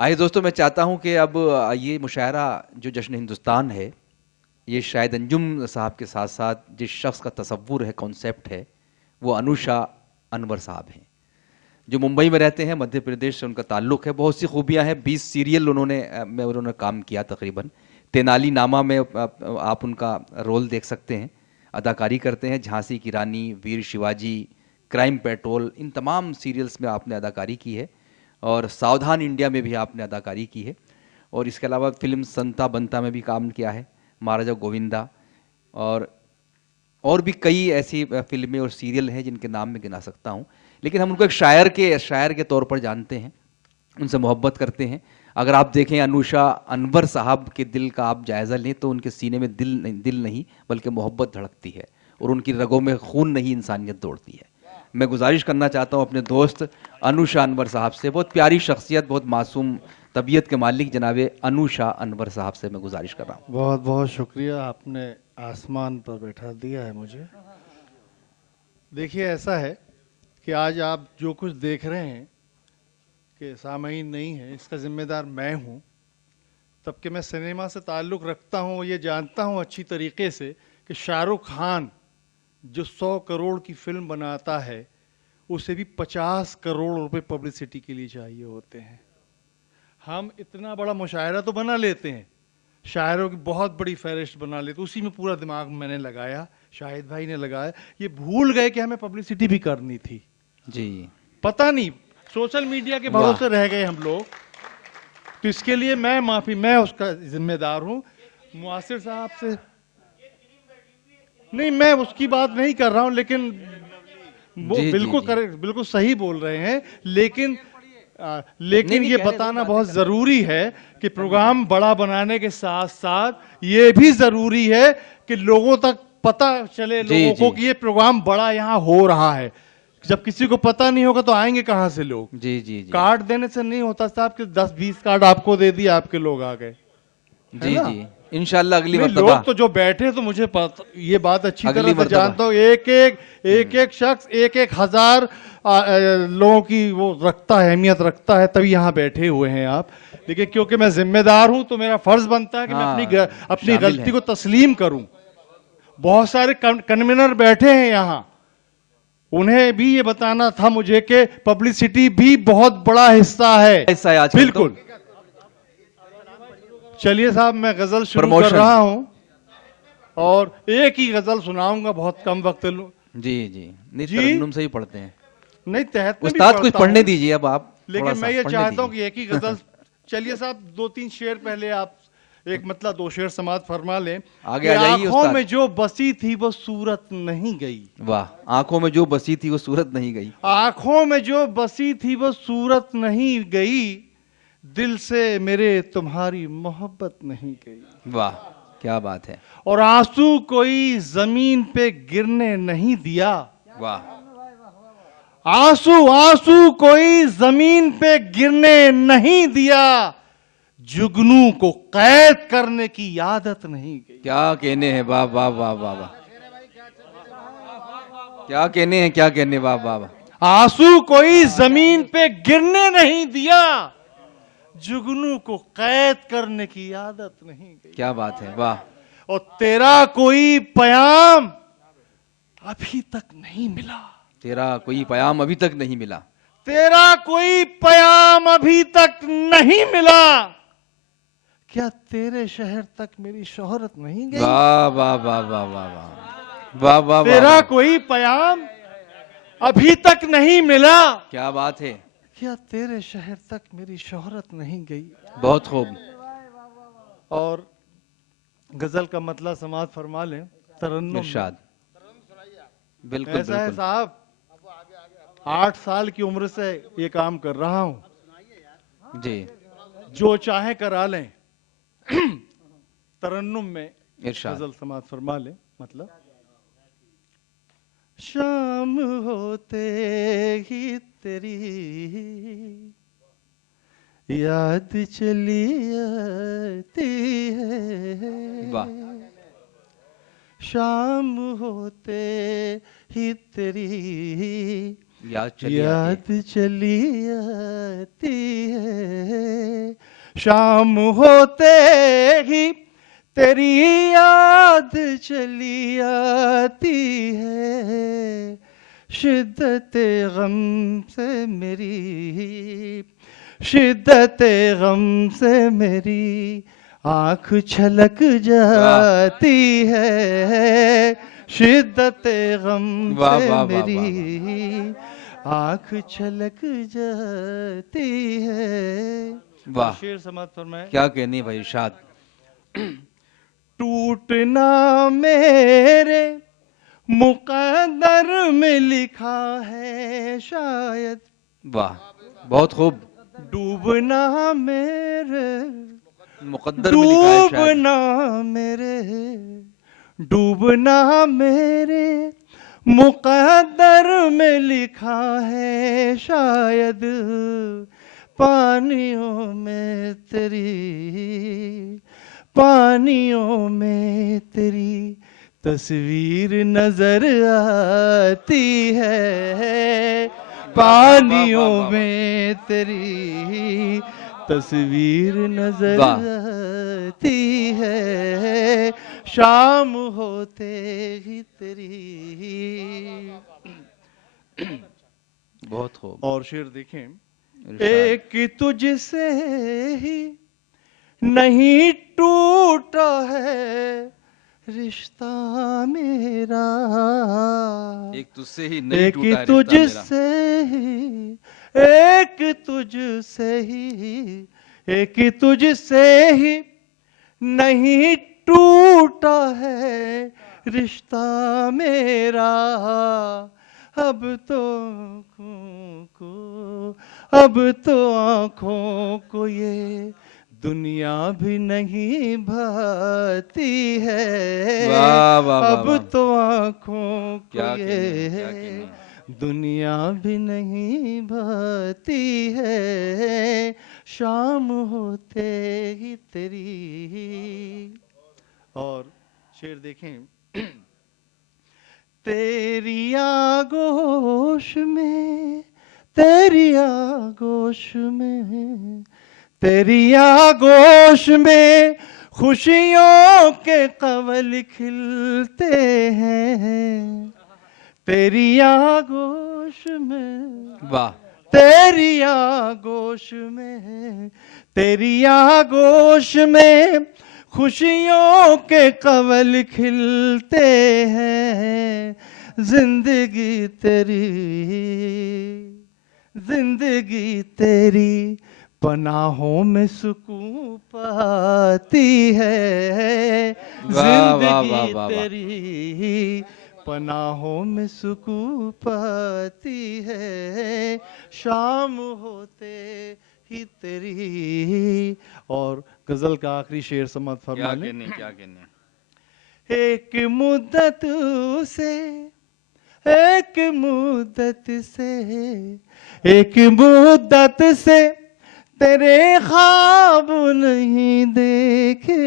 आइए दोस्तों, मैं चाहता हूं कि अब ये मुशायरा जो जश्न हिंदुस्तान है, ये शायद अंजुम साहब के साथ साथ जिस शख्स का तसव्वुर है, कॉन्सेप्ट है, वो अनुषा अनवर साहब हैं, जो मुंबई में रहते हैं, मध्य प्रदेश से उनका ताल्लुक़ है। बहुत सी खूबियां हैं, 20 सीरियल उन्होंने काम किया तकरीबन। तेनाली नामा में आप उनका रोल देख सकते हैं, अदाकारी करते हैं। झांसी की रानी, वीर शिवाजी, क्राइम पेट्रोल, इन तमाम सीरियल्स में आपने अदाकारी की है। और सावधान इंडिया में भी आपने अदाकारी की है। और इसके अलावा फिल्म संता बंता में भी काम किया है, महाराजा गोविंदा, और भी कई ऐसी फिल्में और सीरियल हैं जिनके नाम मैं गिना सकता हूँ। लेकिन हम उनको एक शायर के तौर पर जानते हैं, उनसे मोहब्बत करते हैं। अगर आप देखें अनुषा अनवर साहब के दिल का आप जायज़ा लें तो उनके सीने में दिल नहीं बल्कि मोहब्बत धड़कती है, और उनकी रगों में खून नहीं, इंसानियत दौड़ती है। मैं गुजारिश करना चाहता हूँ अपने दोस्त अनुषा अनवर साहब से, बहुत प्यारी शख्सियत, बहुत मासूम तबीयत के मालिक जनाब अनुषा अनवर साहब से मैं गुजारिश कर रहा हूँ। बहुत बहुत शुक्रिया, आपने आसमान पर बैठा दिया है मुझे। देखिए, ऐसा है कि आज आप जो कुछ देख रहे हैं कि सामईन नहीं है, इसका जिम्मेदार मैं हूँ। तब कि मैं सिनेमा से ताल्लुक़ रखता हूँ, ये जानता हूँ अच्छी तरीके से कि शाहरुख खान जो 100 करोड़ की फिल्म बनाता है, उसे भी 50 करोड़ रुपए पब्लिसिटी के लिए चाहिए होते हैं। हम इतना बड़ा मुशायरा तो बना लेते हैं, शायरों की बहुत बड़ी फहरिस्त बना लेते, उसी में पूरा दिमाग मैंने लगाया, शाहिद भाई ने लगाया। ये भूल गए कि हमें पब्लिसिटी भी करनी थी जी। पता नहीं, सोशल मीडिया के भरोसे रह गए हम लोग। तो इसके लिए मैं उसका जिम्मेदार हूँ। मुआसिर साहब से नहीं, मैं उसकी बात नहीं कर रहा हूँ, लेकिन वो जी जी बिल्कुल जी। करेक्ट, बिल्कुल सही बोल रहे हैं। लेकिन नहीं नहीं, ये कह रहे बताना बातें बहुत कर रहे ज़रूरी है कि प्रोग्राम बड़ा बनाने के साथ साथ ये भी ज़रूरी है कि लोगों तक पता चले, जी लोगों जी को कि ये प्रोग्राम बड़ा यहाँ हो रहा है। जब किसी को पता नहीं होगा तो आएंगे कहाँ से लोग? जी जी जी कार्ड देने से नहीं होता साहब कि 10-20 कार्ड आपको दे दिए, आपके लोग आ गए, है जी ना? जी। इंशाल्लाह अगली नहीं, मर्तबा, लोग तो जो बैठे, तो मुझे पता, ये बात अच्छी तरह अगली से मर्तबा। जानता हूँ। एक शख्स एक हजार लोगों की वो रखता है, अहमियत रखता है, तभी यहाँ बैठे हुए हैं आप। देखिए, क्योंकि मैं जिम्मेदार हूँ तो मेरा फर्ज बनता है कि मैं हाँ, अपनी शामिल गलती है। को तस्लीम करूं। बहुत सारे कन्वीनर बैठे हैं यहाँ, उन्हें भी ये बताना था मुझे कि पब्लिसिटी भी बहुत बड़ा हिस्सा है। ऐसा है आजकल तो बिल्कुल। चलिए साहब, मैं गजल शुरू कर प्रमोशन। रहा हूं, और एक ही गजल सुनाऊंगा, बहुत कम वक्त लूं। जी जी। नहीं, जी, तरन्नुम से ही पढ़ते हैं। नहीं, तहत में भी उस्ताद कुछ पढ़ता पढ़ने हूं, दीजिए, अब आप थोड़ा लेकिन मैं सा ये पढ़ने चाहता हूं दीजिए। कि एक ही गजल। चलिए साहब, 2-3 शेर पहले आप एक मतलब 2 शेर समाप्त फरमा लें आगे कि आ जाइए आंखों उस्ताद। में जो बसी थी वो सूरत नहीं गई। वाह, आंखों में जो बसी थी वो सूरत नहीं गई। आंखों में जो बसी थी वो सूरत नहीं गई, दिल से मेरे तुम्हारी मोहब्बत नहीं गई। वाह, क्या बात है। और आंसू कोई जमीन पे गिरने नहीं दिया। वाह। आंसू आंसू कोई जमीन पे गिरने नहीं दिया, जुगनू को कैद करने की आदत नहीं गई। क्या कहने हैं, वाह वाह वाह वाह वाह। क्या कहने हैं, क्या कहने, वाह वाह वाह। आंसू कोई जमीन पे गिरने नहीं दिया, जुगनू को कैद करने की आदत नहीं गई। क्या बात है, वाह। और तेरा कोई पयाम अभी तक नहीं मिला। तेरा कोई प्याम अभी तक नहीं मिला। तेरा कोई पयाम अभी तक नहीं मिला, क्या तेरे शहर तक मेरी शोहरत नहीं गई? वाह वाह वाह वाह वाह वाह वाह वाह। तेरा कोई पयाम अभी तक नहीं मिला, क्या बात है। क्या तेरे शहर तक मेरी शोहरत नहीं गई? बहुत खूब। और गजल का मतलब समाप्त फरमा लें, तरन्नुम। इरशाद। बिल्कुल ऐसा है बिल्कुल। साहब, 8 साल की उम्र से ये काम कर रहा हूं, जी। जो चाहे करा लें। तरन्नुम में इरशाद। गजल समाप्त फरमा लें, मतलब शाम होते ही तेरी याद चली आती है। वाह। शाम होते ही तेरी याद चली आती है। याद चली आती है, शाम होते ही तेरी याद चली आती है, शिद्दत गम से मेरी, शिद्दत गम से मेरी आँख छलक जाती है, शिद्दत गम वाह, से वाह, वाह, मेरी आँख छलक जाती है। वाह, शेर समाप्त फरमाए। क्या कहने भाई इरशाद। टूटना मेरे मुकद्दर में लिखा है शायद, वाह, बहुत खूब। डूबना मेरे, मुकद्दर में लिखा है शायद। डूबना मेरे, डूबना मेरे मुकद्दर में लिखा है शायद, पानियों में तेरी, पानियों में तेरी तस्वीर नजर आती है, पानियों में तेरी तस्वीर नजर वाह। आती है, शाम होते ही तेरी। बहुत खूब। और शेर देखें। इरशाद। एक तुझसे ही नहीं टूटा है रिश्ता मेरा, एक तुझसे ही नहीं टूटा है एक रिश्ता मेरा। तुझसे ही, एक तुझसे ही, एक तुझसे ही नहीं टूटा है रिश्ता मेरा, अब तो आँखों को, अब तो आँखों को ये दुनिया भी नहीं भाती है, वाह, वाह, वाह, अब वाह। तो आँखों को क्या कहने, क्या ये कहने। दुनिया भी नहीं भाती है, शाम होते ही तेरी। और शेर देखें। तेरी आगोश में, तेरी आगोश में, तेरी आगोश में खुशियों के कवल खिलते हैं, तेरी आगोश में, वाह, तेरी आगोश में, तेरी आगोश में खुशियों के कवल खिलते हैं, जिंदगी तेरी, जिंदगी तेरी पनाहों में सुकून पाती है, वाह, वाह, वाह, जिंदगी वाह, वाह। तेरी पनाहों में सुकून पाती है, शाम होते ही तेरी। और गजल का आखिरी शेर समाप्त क्या फरमाने। कहने, क्या कहने। एक मुद्दत से, एक मुद्दत से, एक मुद्दत से तेरे ख्वाब नहीं देखे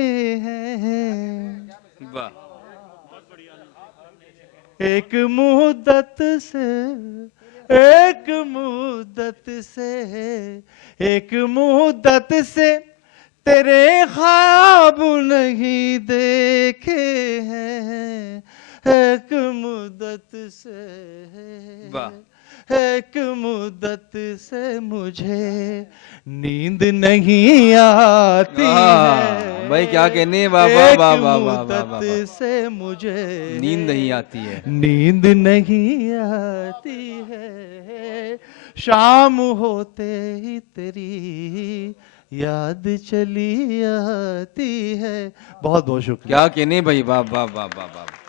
हैं, वाह, एक मुद्दत से, एक मुद्दत से, एक मुद्दत से तेरे ख्वाब नहीं देखे हैं, एक मुद्दत से, वाह। एक मुद्दत से मुझे नींद नहीं आती है, भाई क्या कहने। वाह, वाह, एक वाह, वाह, वाह, वाह, वाह, मुद्दत वाह। से मुझे नींद नहीं आती है। नींद नहीं आती है, शाम होते ही तेरी याद चली आती है। बहुत बहुत शुक्रिया। क्या कहने भाई। वाह, वाह, वाह, वाह, वाह।